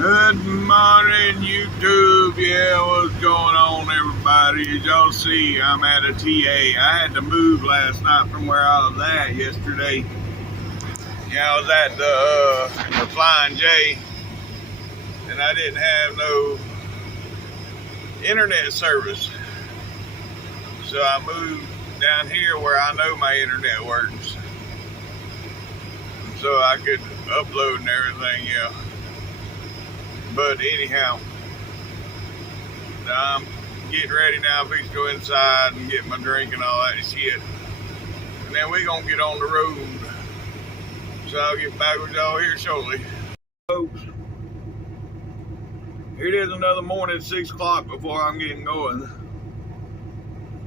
Good morning, YouTube. Yeah, what's going on, everybody? As y'all see, I'm at a TA. I had to move last night from where I was at yesterday. Yeah, I was at the Flying J, and I didn't have no internet service. So I moved down here where I know my internet works, so I could upload and everything, yeah. But anyhow, I'm getting ready now. I'm fixing to go inside and get my drink and all that shit. And then we're going to get on the road. So I'll get back with y'all here shortly. Folks, here it is another morning, 6 o'clock before I'm getting going.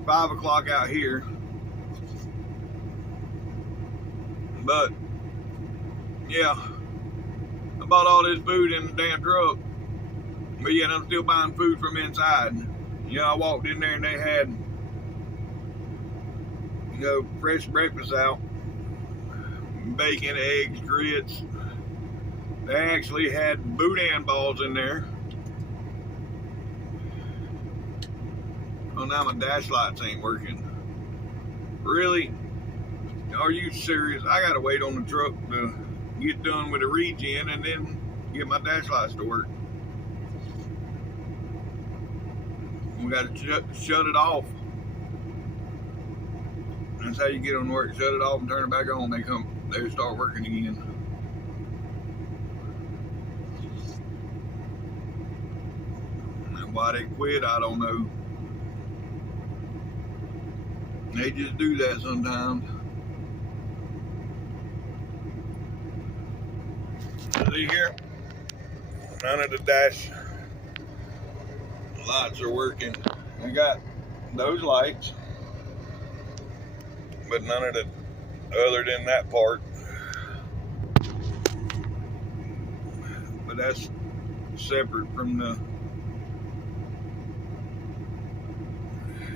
5 o'clock out here. But, yeah. I bought all this food in the damn truck, but yet I'm still buying food from inside. You know, I walked in there and they had, you know, fresh breakfast out. Bacon, eggs, grits. They actually had boudin balls in there. Oh, now my dash lights ain't working. Really? Are you serious? I gotta wait on the truck to get done with the regen and then get my dash lights to work. We gotta shut it off. That's how you get them to work. Shut it off and turn it back on. They start working again. And why they quit, I don't know. They just do that sometimes. See here? None of the dash lights are working. We got those lights, but none of the other than that part. But that's separate from the,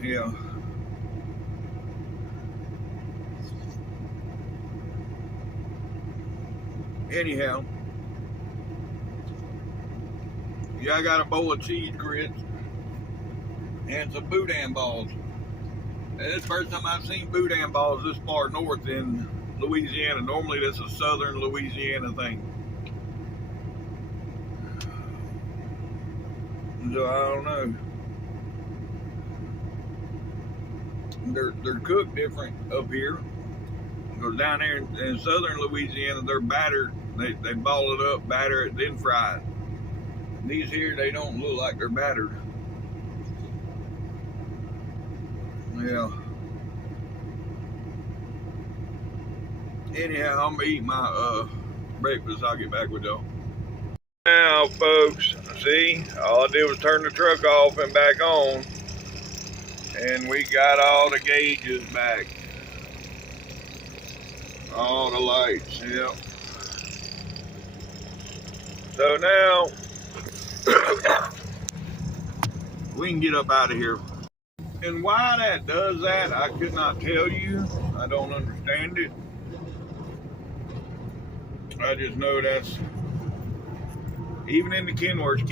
yeah. Anyhow, yeah, I got a bowl of cheese grits and some boudin balls. And it's the first time I've seen boudin balls this far north in Louisiana. Normally that's a southern Louisiana thing. So I don't know. They're cooked different up here. Because down there in southern Louisiana, they're battered. They ball it up, batter it, then fry it. These here, they don't look like they're battered. Yeah. Anyhow, I'm gonna eat my breakfast. I'll get back with y'all. Now, folks, see, all I did was turn the truck off and back on, and we got all the gauges back. All the lights, yep. So now, we can get up out of here. And why that does that, I could not tell you. I don't understand it. I just know that's, even in the Kenworths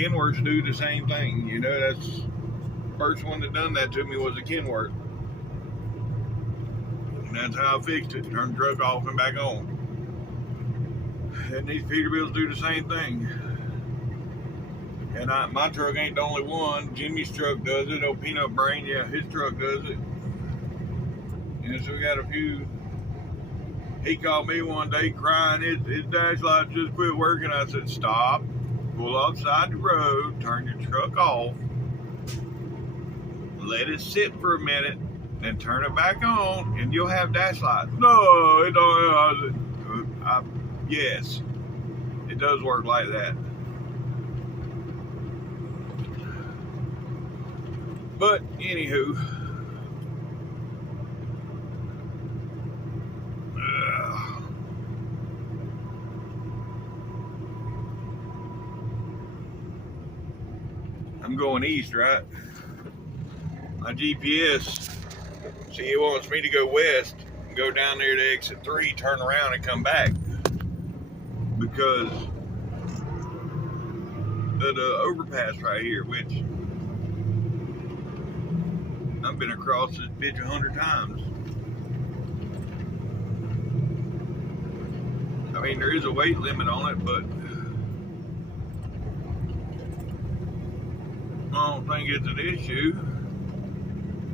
do the same thing. You know, that's the first one that done that to me was a Kenworth. And that's how I fixed it. Turned the truck off and back on. And these Peterbilts do the same thing. And my truck ain't the only one. Jimmy's truck does it. Oh, Peanut Brain, yeah, his truck does it. And so we got a few. He called me one day crying, his dash light just quit working. I said, stop, pull outside the road, turn your truck off, let it sit for a minute, then turn it back on, and you'll have dash lights. No, it don't. Yes, it does work like that. But anywho, I'm going east, right? My GPS, see, it wants me to go west, go down there to exit 3, turn around and come back. Because the overpass right here, which I've been across this bitch 100 times. I mean, there is a weight limit on it, but I don't think it's an issue.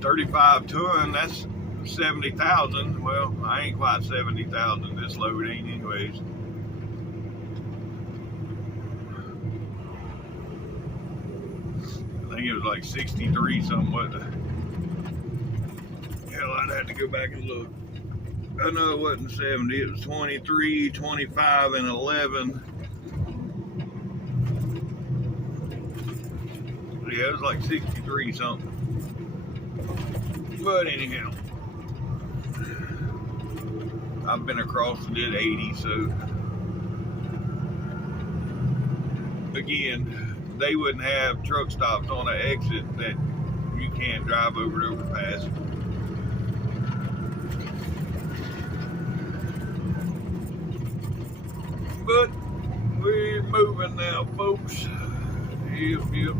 35 ton, that's 70,000. Well, I ain't quite 70,000. This load ain't anyways. I think it was like 63 something, wasn't it? Hell, I'd have to go back and look. I know it wasn't 70, it was 23, 25, and 11. Yeah, it was like 63 something. But anyhow, I've been across it at 80, so again, they wouldn't have truck stops on an exit that you can't drive over the overpass. But we're moving now, folks. Yep.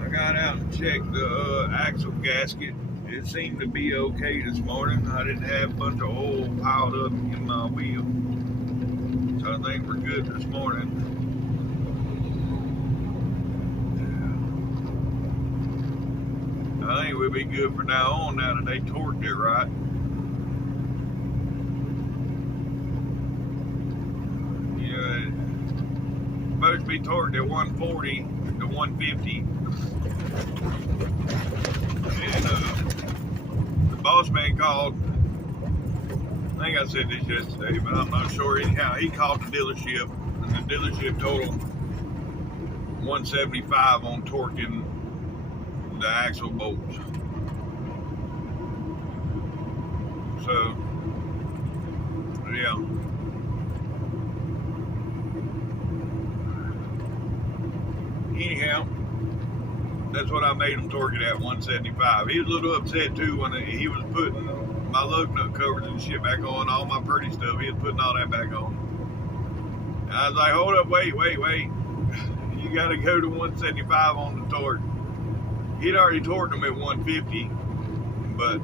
I got out and checked the axle gasket. It seemed to be okay this morning. I didn't have a bunch of oil piled up in my wheel. So I think we're good this morning. I think we'll be good for now on now that they torqued it right. You know, it's supposed to be torqued at 140 to 150. And the boss man called, I think I said this yesterday, but I'm not sure. Anyhow, he called the dealership, and the dealership told him 175 on torquing the axle bolts. So, yeah. Anyhow, that's what I made him torque it at, 175. He was a little upset too when he was putting my lug nut covers and shit back on, all my pretty stuff. He was putting all that back on. And I was like, hold up, wait. You gotta go to 175 on the torque. He'd already torqued them at 150, but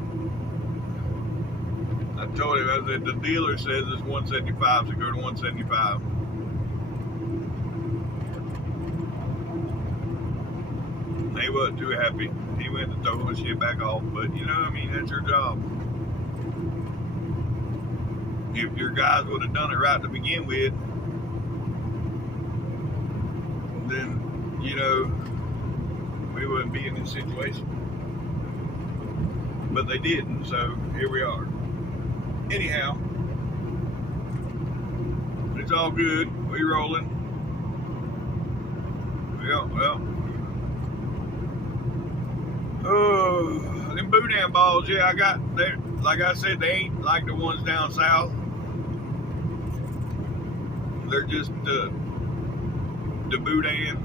I told him, I said, the dealer says it's 175, so go to 175. He wasn't too happy. He went to throw his shit back off, but you know, I mean, that's your job. If your guys would have done it right to begin with, then, you know, we wouldn't be in this situation. But they didn't, so here we are. Anyhow, it's all good. We rolling. Yeah, well. Oh, them boudin balls, yeah, I got, they, like I said, they ain't like the ones down south. They're just the boudin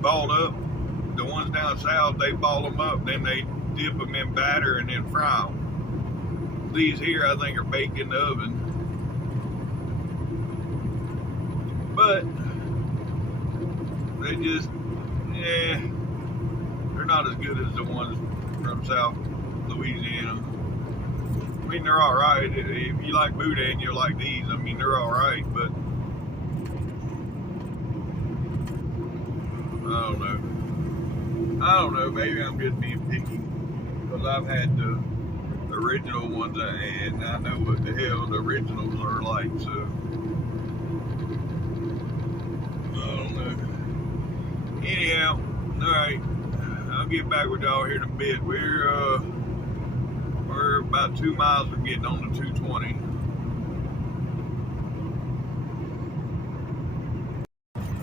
balled up. The ones down south, they ball them up, then they dip them in batter and then fry them. These here, I think, are baked in the oven. But they just, yeah, they're not as good as the ones from South Louisiana. I mean, they're all right. If you like boudin, you'll like these. I mean, they're all right, but I don't know. Maybe I'm just being picky because I've had the original ones and I know what the hell the originals are like. So I don't know. Anyhow, all right. I'll get back with y'all here in a bit. We're about 2 miles from getting on the 220.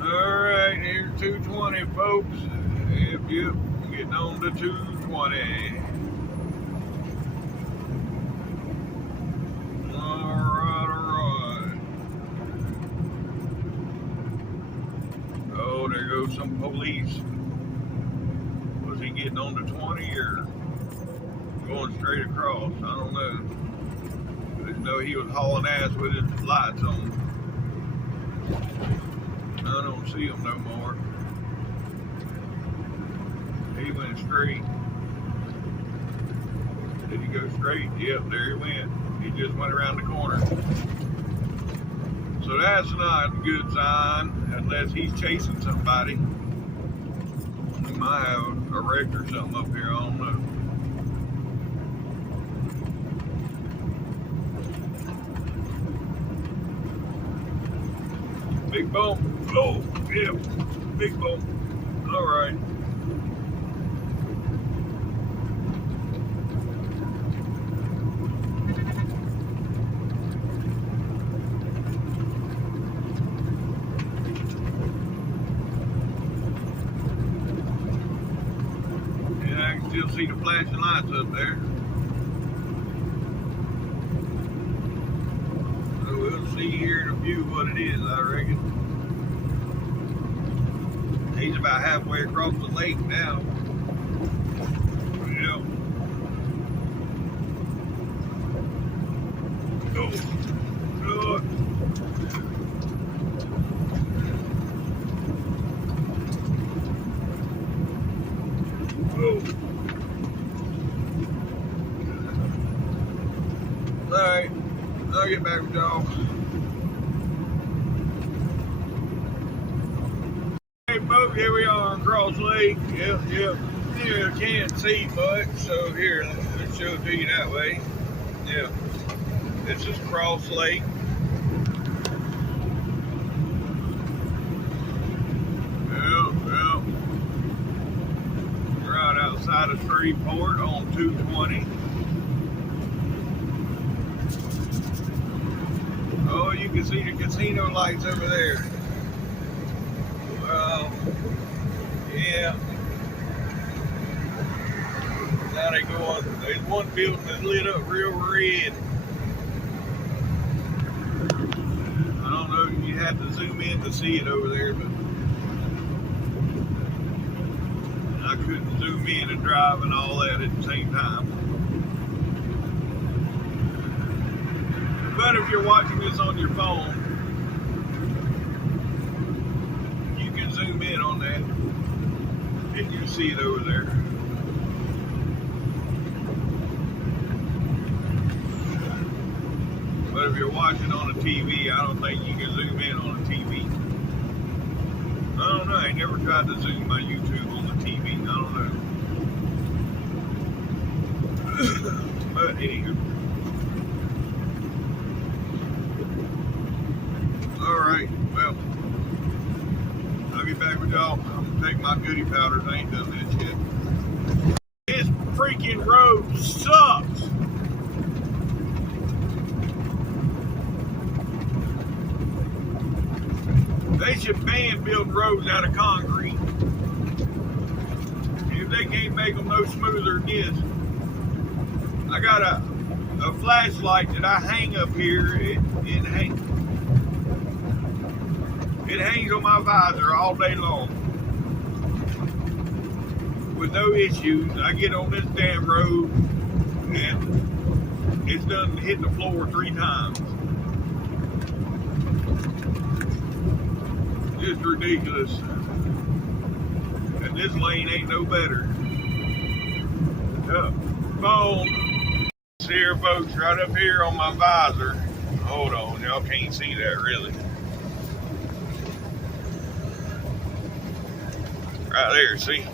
All right, here's 220, folks. Yep, getting on the 220. All right. Oh, there goes some police. Was he getting on the 20 or going straight across? I don't know. There's though he was hauling ass with his lights on. I don't see him no more. He went straight. Did he go straight? Yep, there he went. He just went around the corner. So that's not a good sign unless he's chasing somebody. He might have a wreck or something up here, I don't know. Big bump. Oh, yeah. Big bump. All right. Yeah, I can still see the flashing lights up there. So we'll see here in a few what it is, I reckon. He's about halfway across the lake now. Yep. Oh, God. Oh. Alright, I'll get back with y'all. Hey folks, here we are on Cross Lake. Yep. Yeah, I can't see much, so here, let's show it to you that way. Yeah, this is Cross Lake. Yep. Right outside of Shreveport on 220. Oh, you can see the casino lights over there. Yeah. Now they go on. There's one building that's lit up real red. I don't know if you have to zoom in to see it over there, but I couldn't zoom in and drive and all that at the same time. But if you're watching this on your phone, you can zoom in on that and you see it over there. But if you're watching on a TV, I don't think you can zoom in on a TV. I don't know, I ain't never tried to zoom my YouTube on the TV. I don't know. But anywho. Alright, well, I'll get back with y'all. I'm gonna take my goodie powders. I ain't done that yet. This freaking road sucks. They should ban building roads out of concrete. If they can't make them no smoother than this. I got a flashlight that I hang up here. It hangs on my visor all day long. With no issues. I get on this damn road and it's done hit the floor 3 times. Just ridiculous. And this lane ain't no better. Phone. Here, folks, right up here on my visor. Hold on, y'all can't see that really. Right there, see?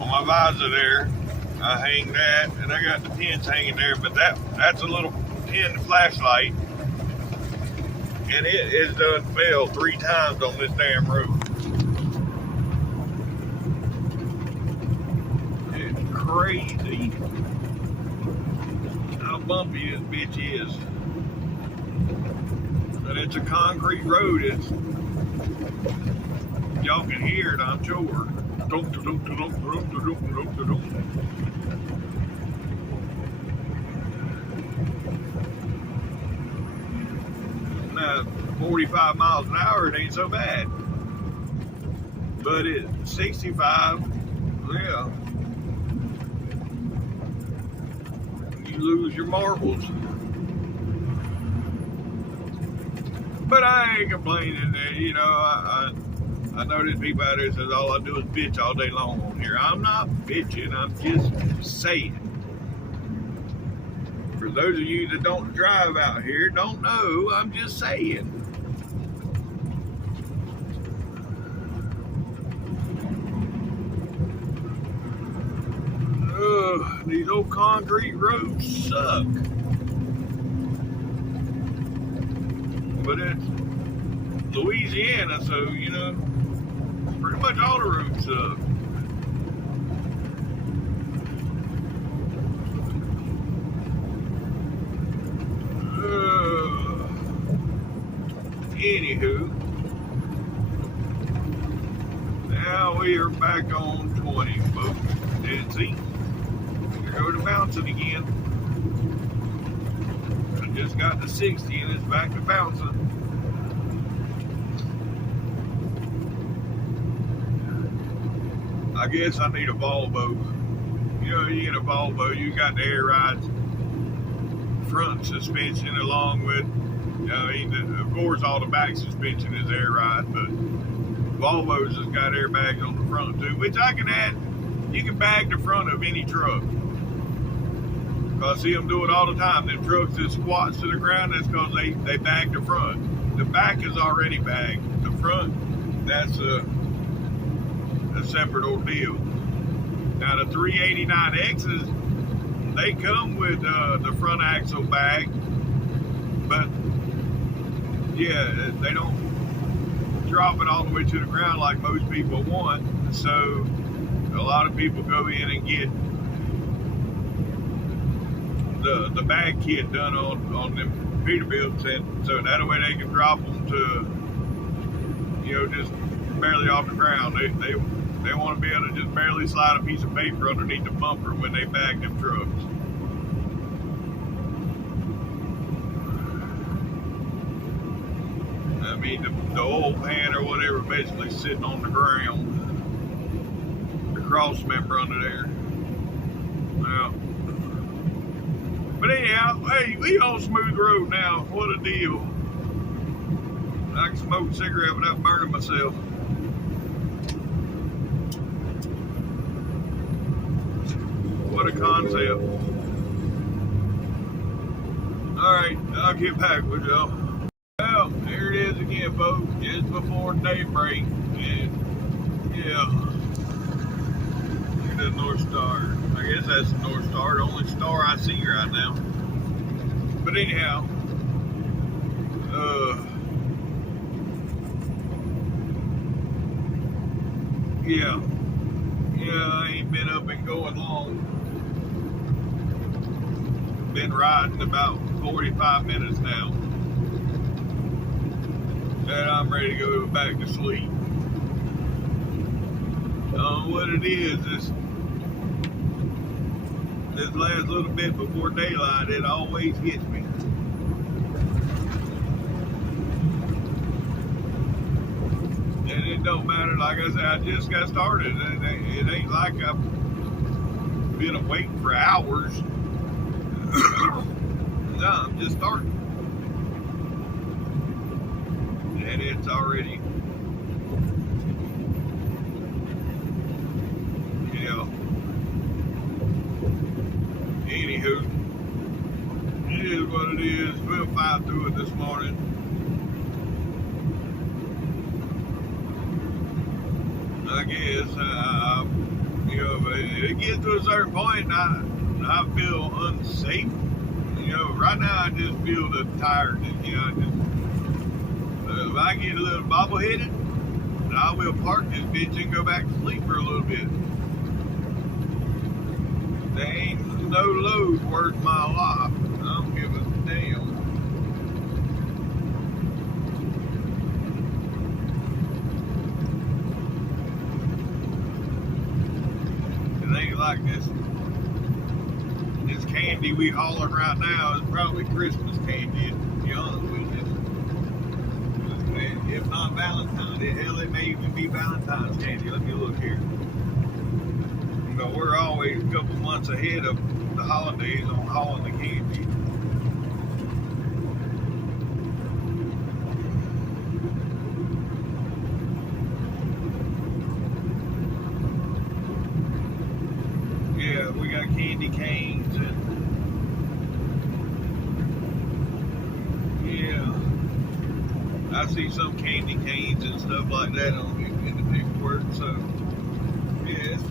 On my visor there, I hang that, and I got the pins hanging there, but that's a little pin flashlight. And it has done failed 3 times on this damn road. It's crazy how bumpy this bitch is. But it's a concrete road. Y'all can hear it, I'm sure. Now, 45 miles an hour, it ain't so bad. But at 65, yeah, you lose your marbles. But I ain't complaining. You know, I know there's people out there that says all I do is bitch all day long on here. I'm not bitching. I'm just saying. For those of you that don't drive out here, don't know, I'm just saying. These old concrete roads suck. But it's Louisiana, so, you know, pretty much all the roads suck. Anywho, now we are back on 20, folks. And see, here go to bouncing again. I just got to 60 and it's back to bouncing. I guess I need a Volvo. You know, you get a Volvo, you got the air ride front suspension along with, of course, all the back suspension is air ride, but Volvos has got airbags on the front too, which I can add. You can bag the front of any truck. I see them do it all the time. Them trucks that squats to the ground, that's because they bag the front. The back is already bagged. The front, that's a separate ordeal. Now the 389Xs, they come with the front axle bag, but yeah, they don't drop it all the way to the ground like most people want. So a lot of people go in and get the bag kit done on them Peterbilts, and so that way they can drop them to, you know, just barely off the ground. They want to be able to just barely slide a piece of paper underneath the bumper when they bag them trucks. I mean, the oil pan or whatever basically sitting on the ground. The cross member under there. Well, but anyhow, hey, we on smooth road now. What a deal. I can smoke a cigarette without burning myself. What a concept. Alright, I'll get back with y'all. Well, here it is again, folks, just before daybreak. And yeah, look at the North Star. I guess that's the North Star, the only star I see right now. But anyhow, yeah, I ain't been up and going long. Been riding about 45 minutes now. And I'm ready to go back to sleep. What it is, this last little bit before daylight, it always gets me. And it don't matter, like I said, I just got started. It ain't like I've been awake for hours. No, I'm just starting. And it's already, anywho, it is what it is. We'll fight through it this morning. I guess, it gets to a certain point and I feel unsafe. Right now I just feel the tiredness. If I get a little bobble-headed, I will park this bitch and go back to sleep for a little bit. There ain't no load worth my life. I don't give a damn. It ain't like this candy we hauling right now is probably Christmas candy, to be honest with you. If not Valentine's, hell, it may even be Valentine's candy. Let me look here. We're always a couple months ahead of the holidays on hauling the candy. got candy canes and yeah. I see some candy canes and stuff like that in the paperwork, so yeah, it's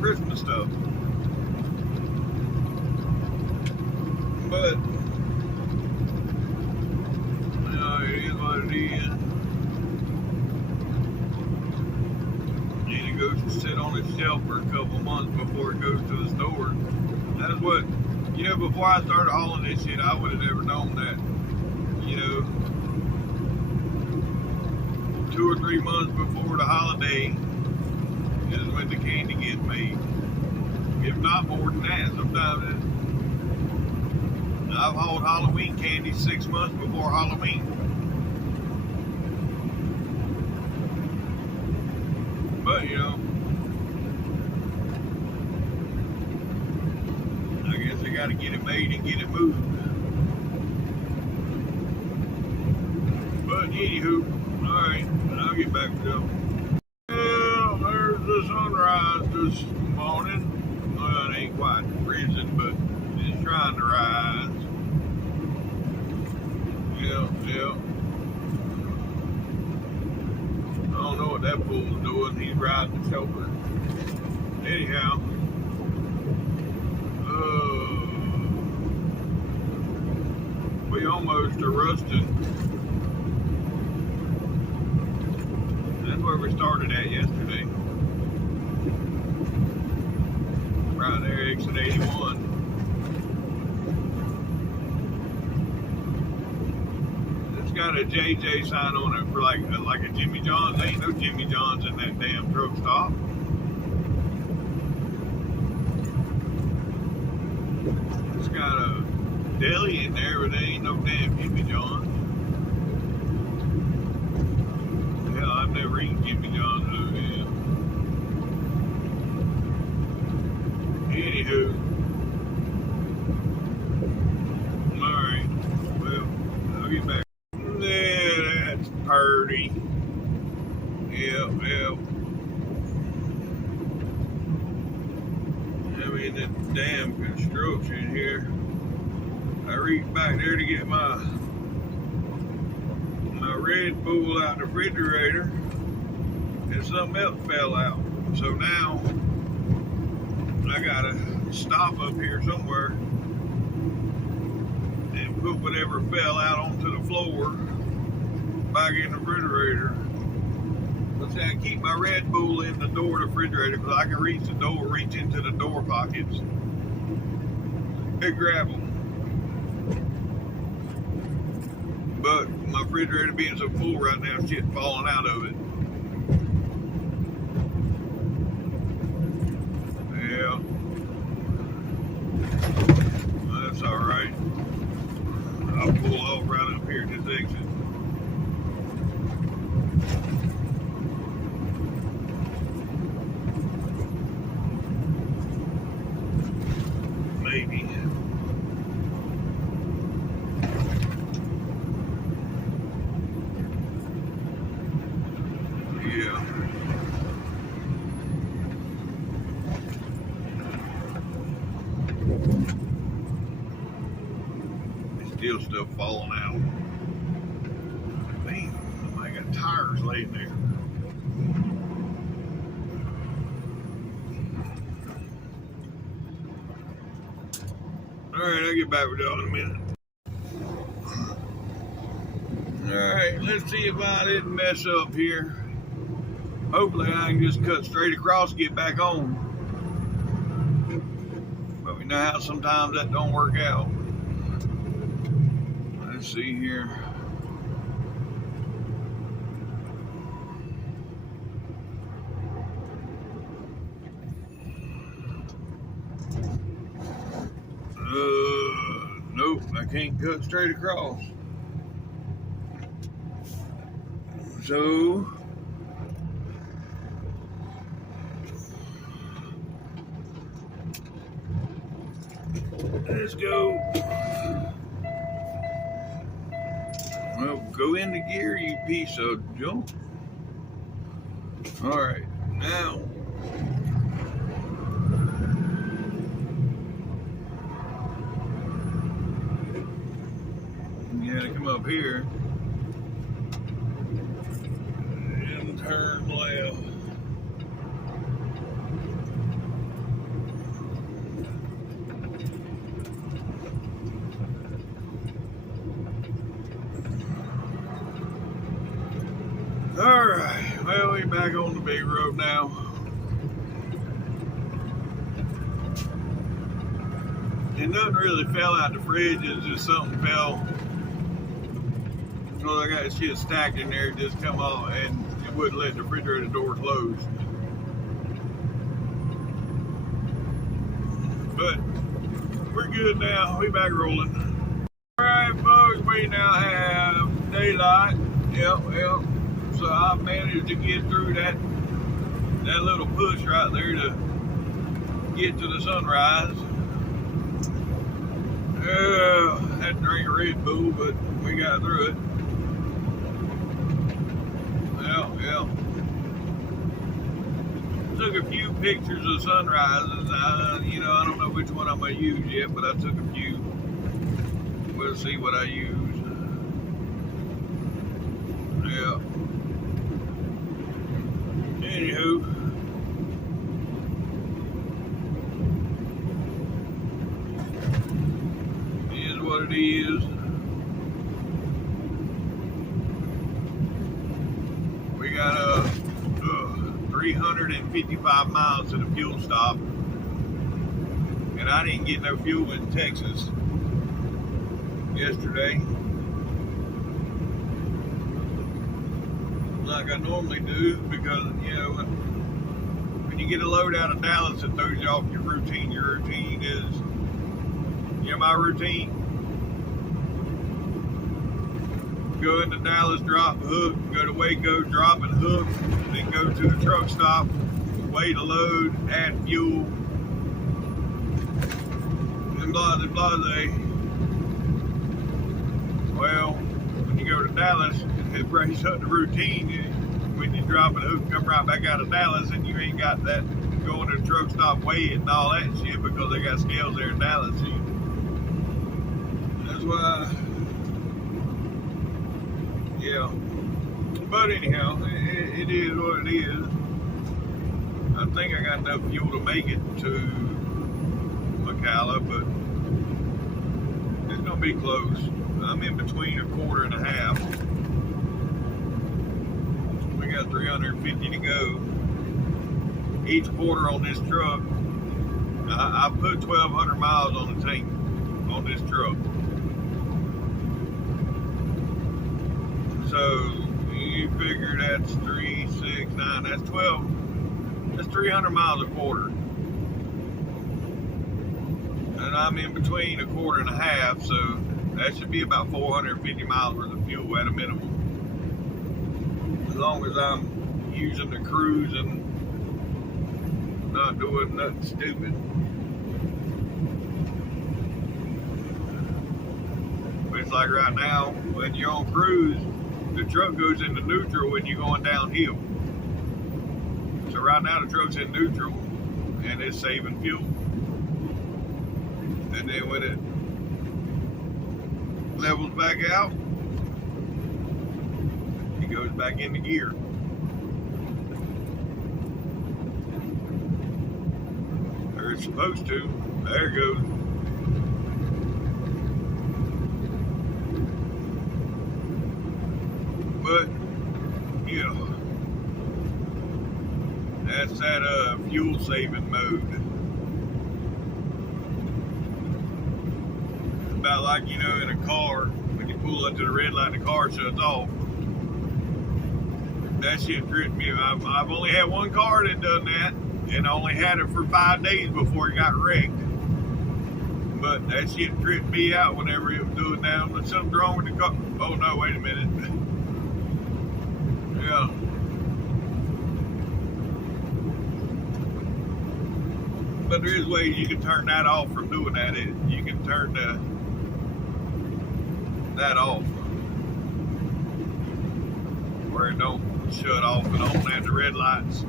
Christmas stuff. But you know, it is what it is. And it goes to sit on its shelf for a couple months before it goes to the store. That's what, you know, before I started hauling this shit, I would have never known that, you know, 2 or 3 months before the holiday is when the candy gets made. If not more than that, sometimes I've hauled Halloween candy 6 months before Halloween. But, you know, I guess they got to get it made and get it moved. But, anywho, alright, I'll get back to them. Well, there's the sunrise this morning. Well, it ain't quite risen, but it's trying to rise. Yep. I don't know what that fool's doing. He's riding the shoulder. Anyhow, we almost are rusted. That's where we started at yesterday. Right there, exit 81. Got a JJ sign on it for like a Jimmy John's. There ain't no Jimmy John's in that damn truck stop. It's got a deli in there, but there ain't no damn Jimmy John's. Hell, I've never eaten Jimmy John's though, yeah. Anywho. Alright. Well, I'll get back. Yeah, that's purty. Yep. I mean, that damn construction here. I reached back there to get my Red Bull out of the refrigerator, and something else fell out. So now I gotta stop up here somewhere and put whatever fell out onto the floor back in the refrigerator. Let's say I keep my Red Bull in the door of the refrigerator because I can reach the door, reach into the door pockets and grab them. But my refrigerator being so full right now, shit's falling out of it. Yeah. That's alright. I'll pull off right up here at this exit. Maybe. Yeah. Still stuff falling out. Man, somebody got tires laying there. Alright, I'll get back with y'all in a minute. Alright, let's see if I didn't mess up here. Hopefully I can just cut straight across and get back on. But we know how sometimes that don't work out. Let's see here. Nope, I can't cut straight across. So let's go. Well, go into gear, you piece of junk. All right, now come up here and turn left. Alright, well, we're back on the big road now. And nothing really fell out the fridge, it's just something fell. Well, I got shit stacked in there, just come off, and it wouldn't let the refrigerator door close. But we're good now, we back rolling. Alright folks, we now have daylight. Yep. So I managed to get through that little push right there to get to the sunrise. Had to drink a Red Bull, but we got through it. Yeah. Took a few pictures of sunrises. I don't know which one I'm gonna use yet, but I took a few. We'll see what I use. Yeah. Anywho, is what it is. We got 355 miles to the fuel stop, and I didn't get no fuel in Texas yesterday, like I normally do, because when you get a load out of Dallas, it throws you off your routine. Your routine is, my routine: go into Dallas, drop, hook, go to Waco, drop and hook, then go to the truck stop, weigh the load, add fuel, and blah. Well, when you go to Dallas, it breaks up the routine. When you drop and hook, come right back out of Dallas, and you ain't got that going to the truck stop, weigh it and all that shit, because they got scales there in Dallas. That's why. Yeah, but anyhow, it is what it is. I think I got enough fuel to make it to McCalla, but it's gonna be close. I'm in between a quarter and a half. We got 350 to go. Each quarter on this truck, I put 1,200 miles on the tank on this truck. So you figure that's 3, 6, 9, that's 12. That's 300 miles a quarter. And I'm in between a quarter and a half, so that should be about 450 miles worth of fuel at a minimum. As long as I'm using the cruise and not doing nothing stupid. But it's like right now, when you're on cruise, the truck goes into neutral when you're going downhill. So right now the truck's in neutral and it's saving fuel. And then when it levels back out, it goes back into gear. Or it's supposed to. There it goes. But, that's that fuel saving mode. About like, in a car, when you pull up to the red light, the car shuts off. That shit tripped me. I've only had one car that done that, and I only had it for 5 days before it got wrecked. But that shit tripped me out whenever it was doing that. Something's wrong with the car. Oh no, wait a minute. Yeah. But there is ways you can turn that off from doing that. You can turn that off where it don't shut off and on at the red lights.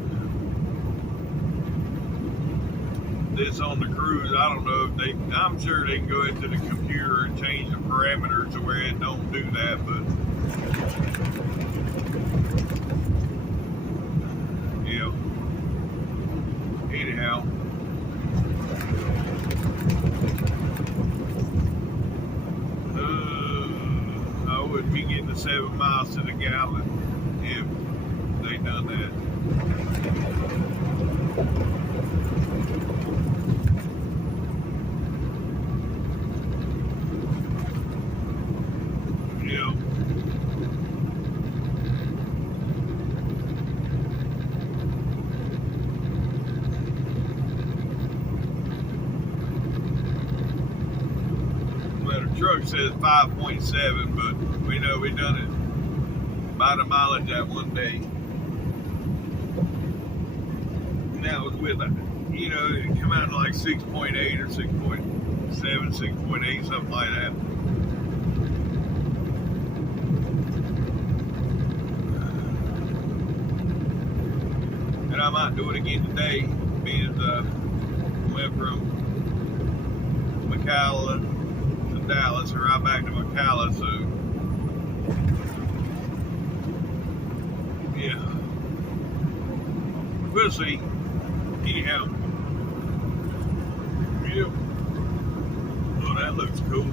this on the cruise. I don't know if I'm sure they can go into the computer and change the parameters to where it don't do that, but yeah. Anyhow. I wouldn't be getting the 7 miles to the gallon if they done that. Yeah. Well, the truck says 5.7, but we know we done it by the mileage that one day. And that was with, you know, it come out to like 6.8 or 6.7, 6.8, something like that. And I might do it again today, being went from McAllen to Dallas and right back to McAllen, so yeah, we'll see. Anyhow, yep. Oh, that looks cool.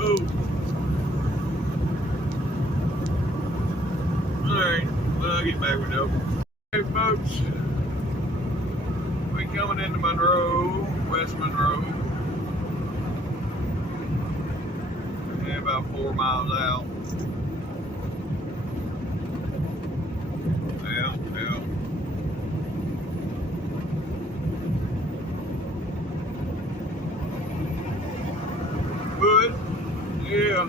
Oh. Alright, well, I'll get back with you. Hey folks, we coming into Monroe, West Monroe. Yeah, about 4 miles out. Yeah. But, yeah.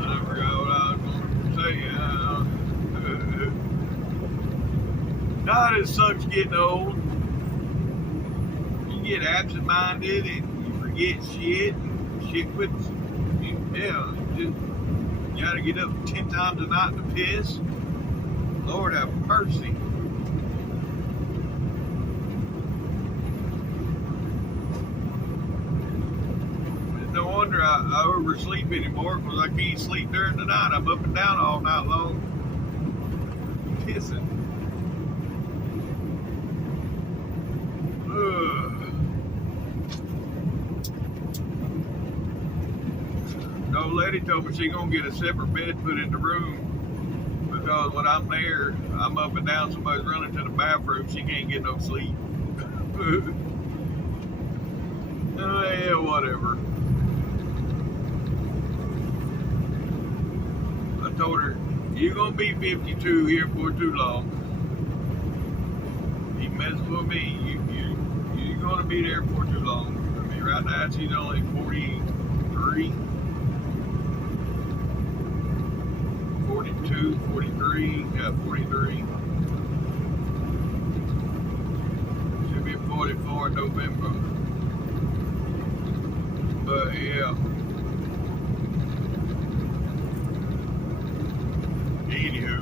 I forgot what I was going to say. God, it sucks getting old. You get absent-minded and you forget shit. And shit quits. Yeah, you gotta get up 10 times a night to piss. Lord have mercy. No wonder I oversleep anymore, because I can't sleep during the night. I'm up and down all night long, pissing. No lady told me she gonna get a separate bed put in the room, because when I'm there, I'm up and down. Somebody's running to the bathroom. She can't get no sleep. Yeah, whatever. I told her, you're gonna be 52 here for too long. You messing with me, you're gonna be there for too long. I mean, right now she's only 43, 42, 43, yeah, 43. She'll be 44 in November. But yeah. Anywho.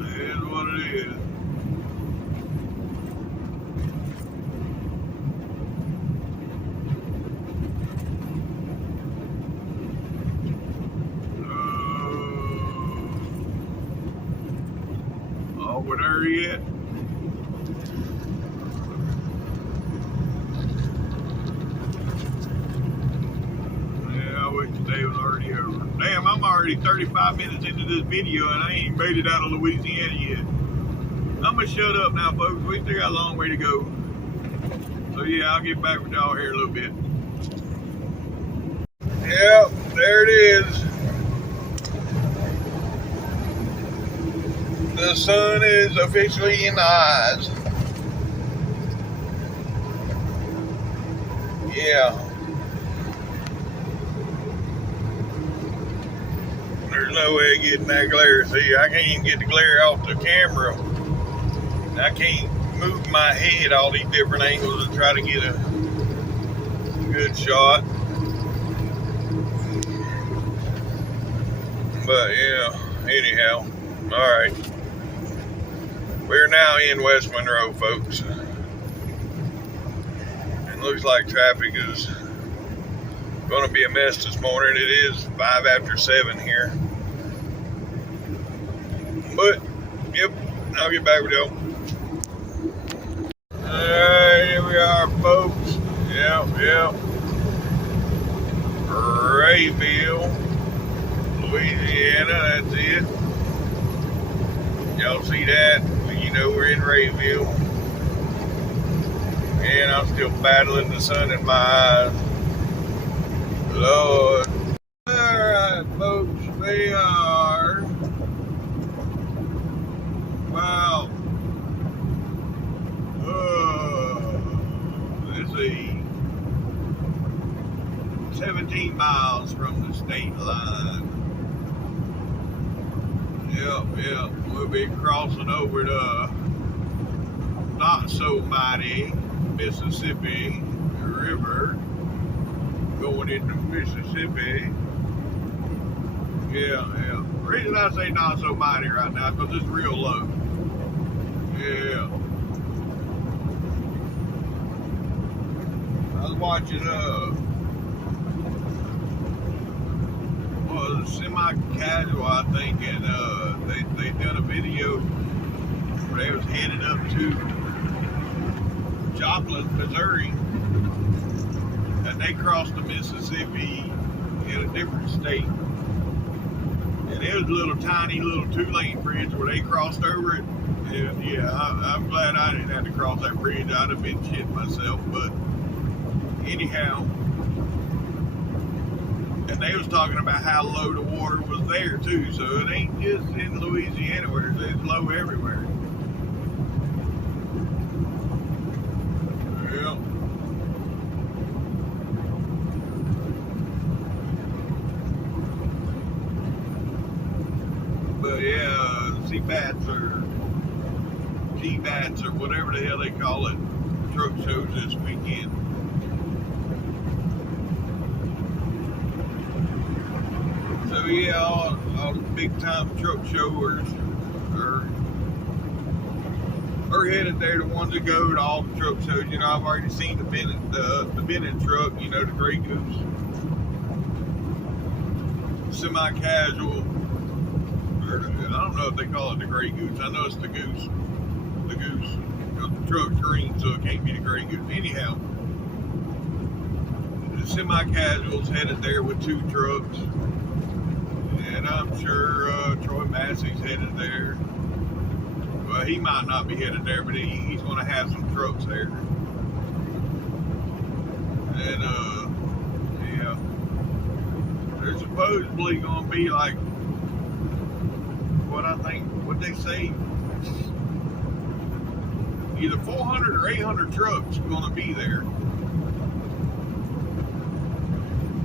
It is what it is. With her yet? Yeah, I wish today was already over. Damn, I'm already 35 minutes into this video and I ain't even made it out of Louisiana yet. I'm gonna shut up now, folks. We still got a long way to go. So yeah, I'll get back with y'all here in a little bit. Yep, there it is. The sun is officially in the eyes. Yeah. There's no way of getting that glare. See, I can't even get the glare off the camera. I can't move my head all these different angles and try to get a good shot. But yeah, anyhow, alright. We're now in West Monroe, folks. It looks like traffic is going to be a mess this morning. It is 5 after 7 here. But, yep, I'll get back with y'all. Alright, here we are, folks. Yep. Rayville, Louisiana, that's it. Y'all see that? You know we're in Rayville. And I'm still battling the sun in my eyes. Lord. Alright, folks, we are about, let's see, 17 miles from the state line. Yep. We'll be crossing over the not so mighty Mississippi River, going into Mississippi. Yeah. The reason I say not so mighty right now is because it's real low. Yeah. I was watching semi-casual, I think, and they done a video where they was headed up to Joplin, Missouri, and they crossed the Mississippi in a different state, and it was a little tiny little 2-lane bridge where they crossed over it. And yeah, I'm glad I didn't have to cross that bridge. I'd have been shit myself. But anyhow, and they was talking about how low the water was there too, so it ain't just in Louisiana where it's low everywhere. Yeah. But yeah, CBATs or GBATs or whatever the hell they call it, truck shows this weekend. So yeah, all the big time truck showers are headed there. The ones that go to all the truck shows. You know, I've already seen the Bennett truck. You know, the Grey Goose, semi-casual. I don't know if they call it the Grey Goose. I know it's the Goose. The Goose. Because the truck's green, so it can't be the Grey Goose. Anyhow, the semi-casual's headed there with 2 trucks. And I'm sure Troy Massey's headed there. Well, he might not be headed there, but he's going to have some trucks there. And, yeah. There's supposedly going to be like, what they say, either 400 or 800 trucks going to be there.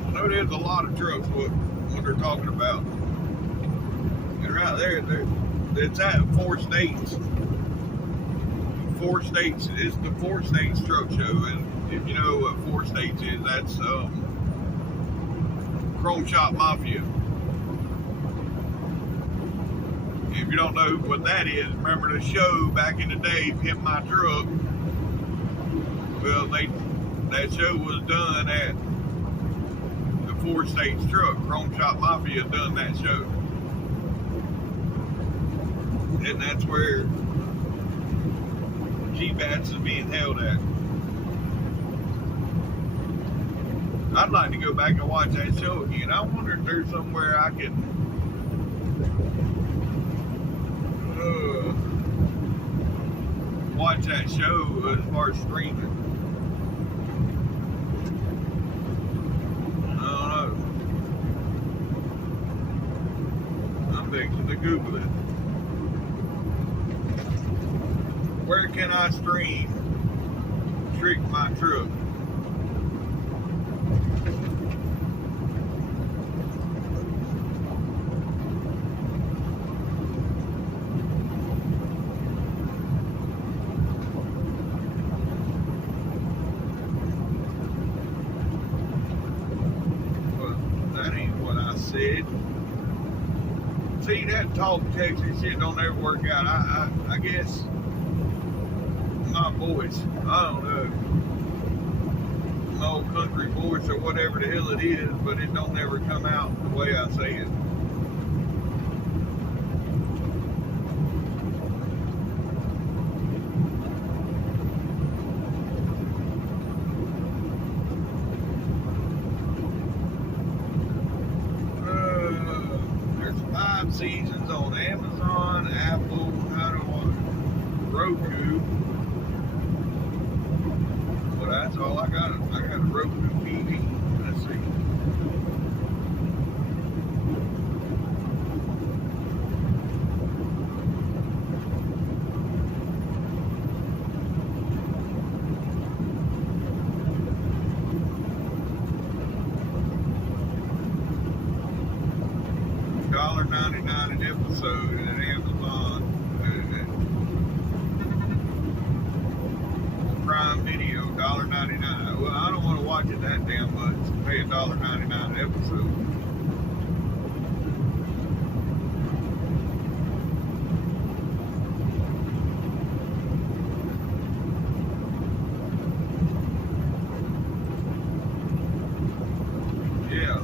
I know there's a lot of trucks, what they're talking about. And right there, it's at 4 states. 4 states. It's the 4 states truck show. And if you know what 4 states is, that's Chrome Shop Mafia. If you don't know what that is, remember the show back in the day, Pimp My Truck? Well, that show was done at the 4 states truck. Chrome Shop Mafia done that show. And that's where GBATs is being held at. I'd like to go back and watch that show again. I wonder if there's somewhere I can watch that show as far as streaming. I don't know. I'm fixing to Google it. Where can I stream Trick My Truck? said. See, that talk Texas shit don't ever work out. I guess my voice, I don't know, my old country voice or whatever the hell it is, but it don't ever come out the way I say it. Seasons on Amazon, Apple, Roku. Well, that's all I got. I got a Roku TV. Let's see. $1.99 an episode at Amazon. Prime Video, $1.99. Well, I don't want to watch it that damn much. Pay $1.99 an episode. Yeah.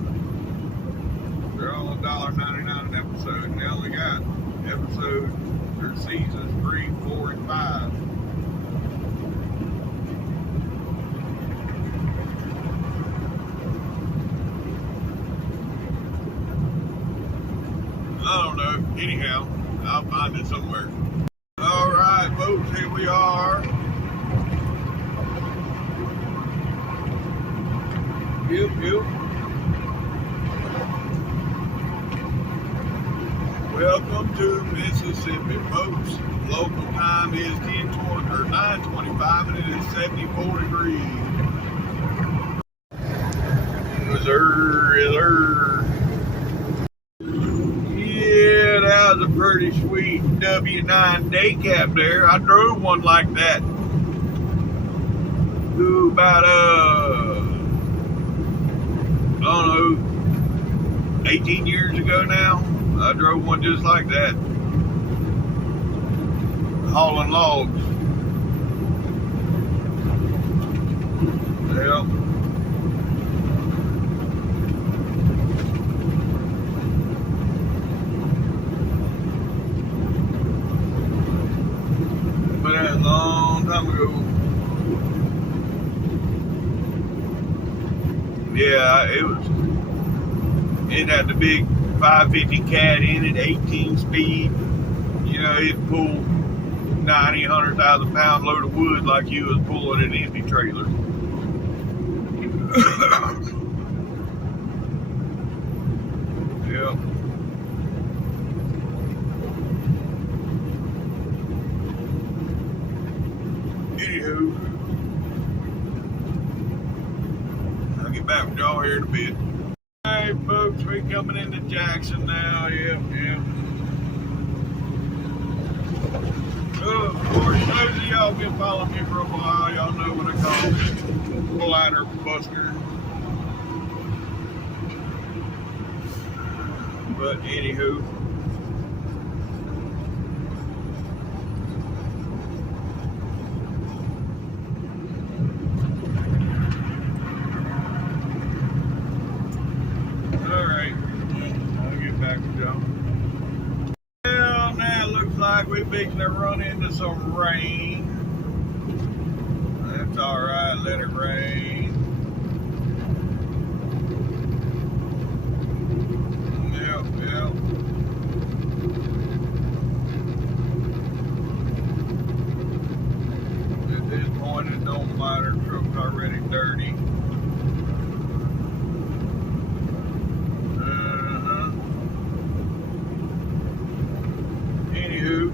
They're all $1.99 an episode, and they only got episodes or seasons 3, 4, and 5. I don't know. Anyhow, I'll find it somewhere. All right, folks, here we are. Yep. Welcome to Mississippi, folks. Local time is 9:25 and it is 74 degrees. Yeah, that was a pretty sweet W9 day cab there. I drove one like that. Ooh, about I don't know, 18 years ago now. I drove one just like that, hauling logs. Yeah. But that was a long time ago. Yeah, it had the big 550 cat in it, 18 speed. You know, it pulled 90, 100,000 pound load of wood like you was pulling an empty trailer. Yeah. Anywho, I'll get back with y'all here in a bit. Hey folks, we coming into Jackson now. Yep. Oh, of course, those of y'all been following me for a while, y'all know what I call bladder buster. But anywho, like we're fixing to run into some rain. That's alright, let it rain. Yep. At this point it don't matter, the truck's already dirty. Anywho,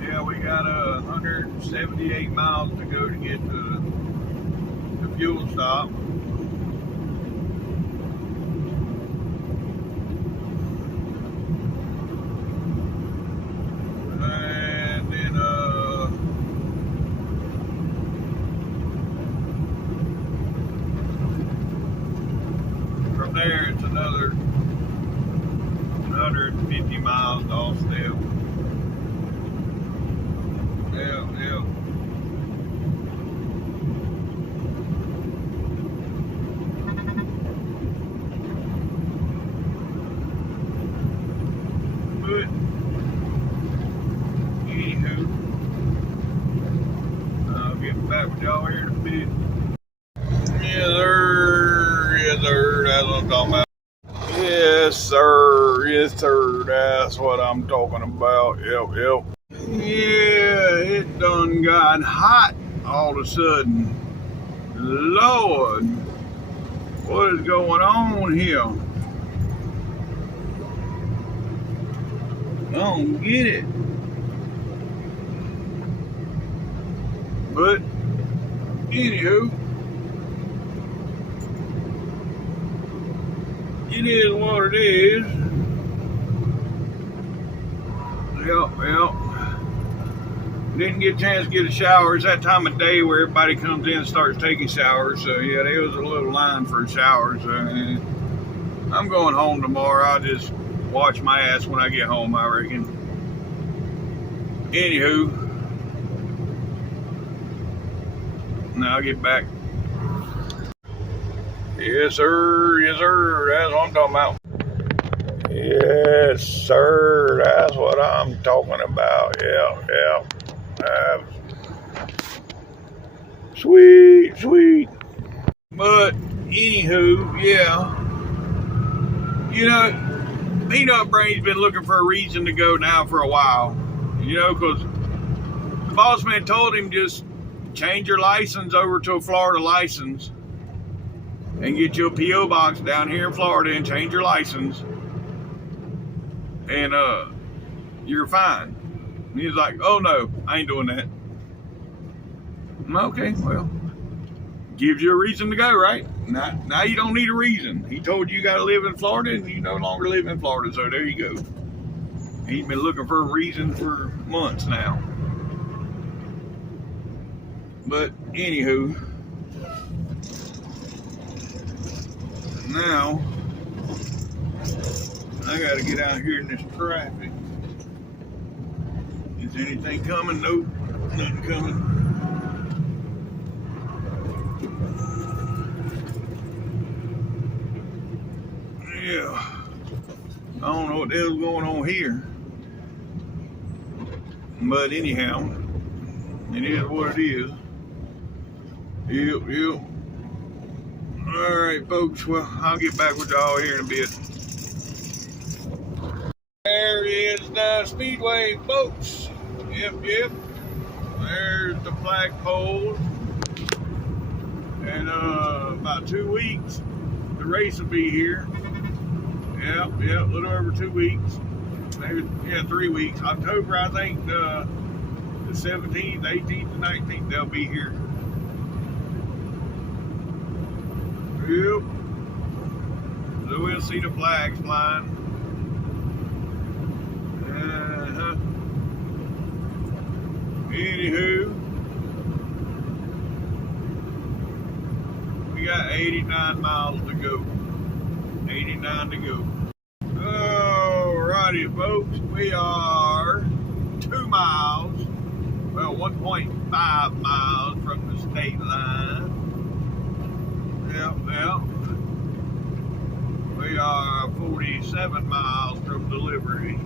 yeah, we got 178 miles to go to get to the fuel stop. 150 miles to Austell. Yeah. But anywho, I'll get back with y'all here in a bit. Yes, sir. That's what I'm talking about. Yes, sir. That's what I'm talking about. Yep. Yeah, it done got hot all of a sudden. Lord, what is going on here? I don't get it. But, anywho, it is what it is. Yep. Didn't get a chance to get a shower. It's that time of day where everybody comes in and starts taking showers. So, yeah, there was a little line for showers. I'm going home tomorrow. I'll just watch my ass when I get home, I reckon. Anywho, now I'll get back. Yes, sir. That's what I'm talking about. Yes, sir. That's what I'm talking about. Yeah. Sweet. But, anywho, yeah. You know, Peanut Brain's been looking for a reason to go now for a while. You know, because the boss man told him just change your license over to a Florida license and get you a P.O. box down here in Florida and change your license. And you're fine. And he's like, oh no, I ain't doing that. Okay, well, gives you a reason to go, right? Now you don't need a reason. He told you got to live in Florida, and you no longer live in Florida, so there you go. He's been looking for a reason for months now. But anywho, now I got to get out here in this traffic. Is anything coming? Nope, nothing coming. Yeah, I don't know what the hell's going on here. But anyhow, it is what it is. Yep. Alright, folks, well, I'll get back with y'all here in a bit. There is the speedway, folks. Yep. There's the flagpole. And about 2 weeks, the race will be here. Yep, a little over 2 weeks. Maybe, 3 weeks. October, I think, the 17th, 18th, and 19th, they'll be here. Yep. So we'll see the flags flying. Anywho, we got 89 miles to go. 89 to go. Alrighty, folks. We are 2 miles, well, 1.5 miles from the state line. Yep. We are 47 miles from delivery.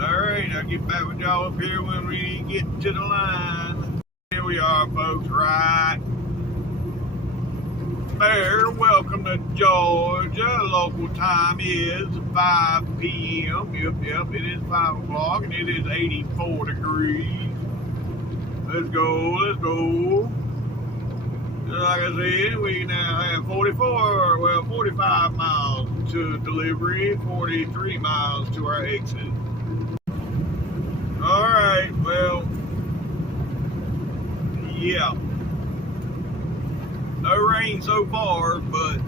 Alright, I'll get back with y'all up here when we get to the line. Here we are, folks, right there. Welcome to Georgia. Local time is 5 p.m. Yep, it is 5 o'clock and it is 84 degrees. Let's go. Like I said, we now have 45 miles to delivery, 43 miles to our exit. Alright, well, yeah. No rain so far, but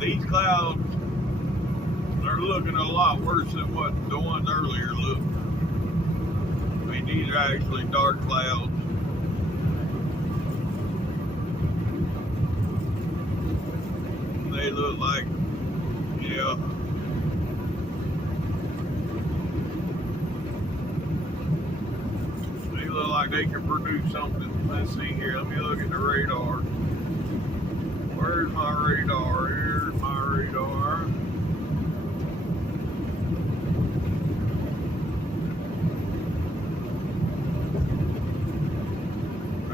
these clouds are looking a lot worse than what the ones earlier looked. I mean, these are actually dark clouds. They look like, yeah. They look like they can produce something. Let's see here. Let me look at the radar. Where's my radar? Here's my radar.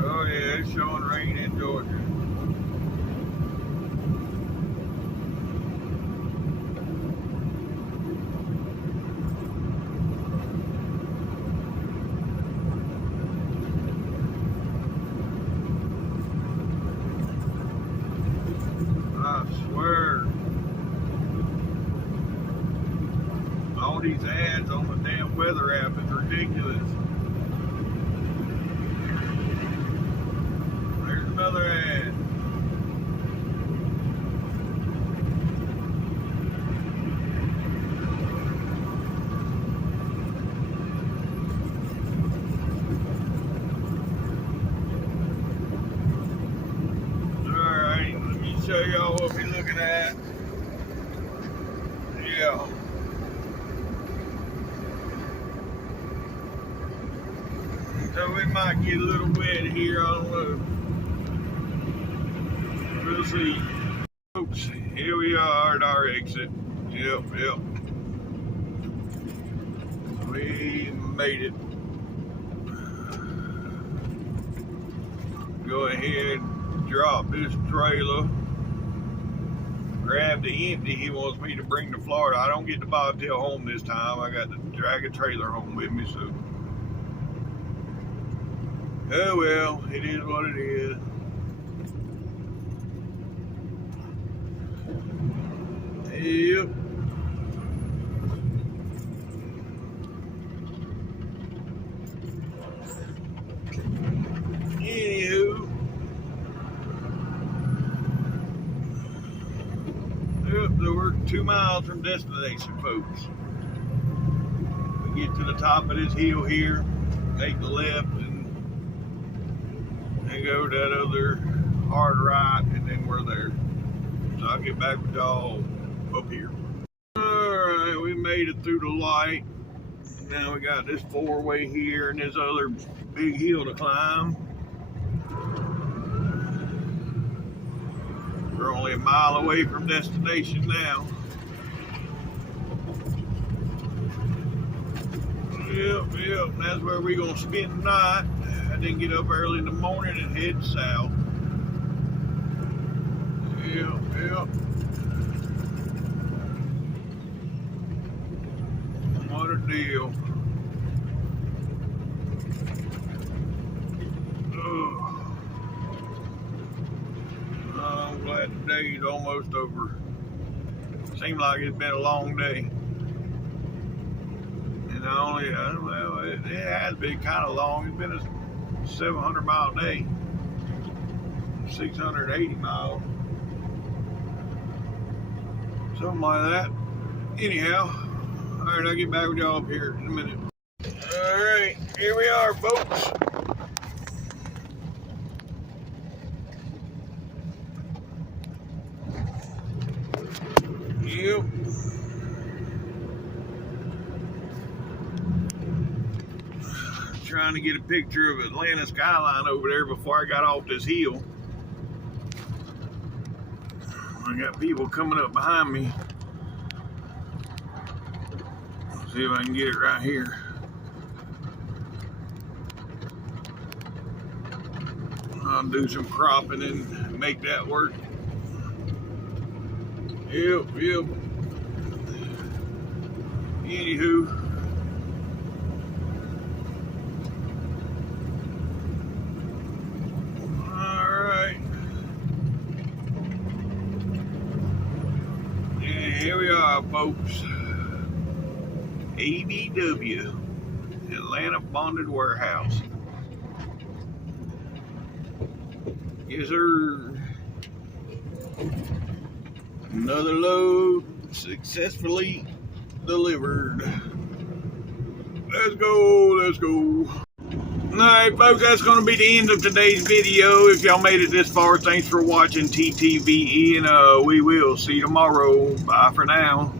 Oh yeah, it's showing rain in Georgia. I swear. All these ads on the damn weather app is ridiculous. There's another ad. Alright, let me show y'all what we're looking at. Yeah. So we might get a little wet here, I don't know. We'll see. Folks, here we are at our exit. Yep. We made it. Go ahead, drop this trailer. Grab the empty he wants me to bring to Florida. I don't get the bobtail home this time. I got to drag a trailer home with me, so. Oh well, it is what it is. Yep. Anywho. Yep, so we're 2 miles from destination, folks. We get to the top of this hill here, take the left, and go that other hard right, and then we're there. So I'll get back with y'all up here. Alright, we made it through the light. Now we got this 4-way here and this other big hill to climb. We're only a mile away from destination now. Yep, that's where we're gonna spend the night. I didn't get up early in the morning and head south. Yep. What a deal. I'm glad the day's almost over. Seems like it's been a long day. And well, it has been kind of long. It's been a 700-mile day. 680 miles. Something like that. Anyhow, alright, I'll get back with y'all up here in a minute. Alright, here we are, folks. Yep. Trying to get a picture of Atlanta skyline over there before I got off this hill. I got people coming up behind me. Let's see if I can get it right here. I'll do some cropping and make that work. Yep. Anywho. Here we are, folks. ABW, Atlanta Bonded Warehouse. Yes, sir. Another load successfully delivered. Let's go. Alright, folks, that's going to be the end of today's video. If y'all made it this far, thanks for watching TTVE, and we will see you tomorrow. Bye for now.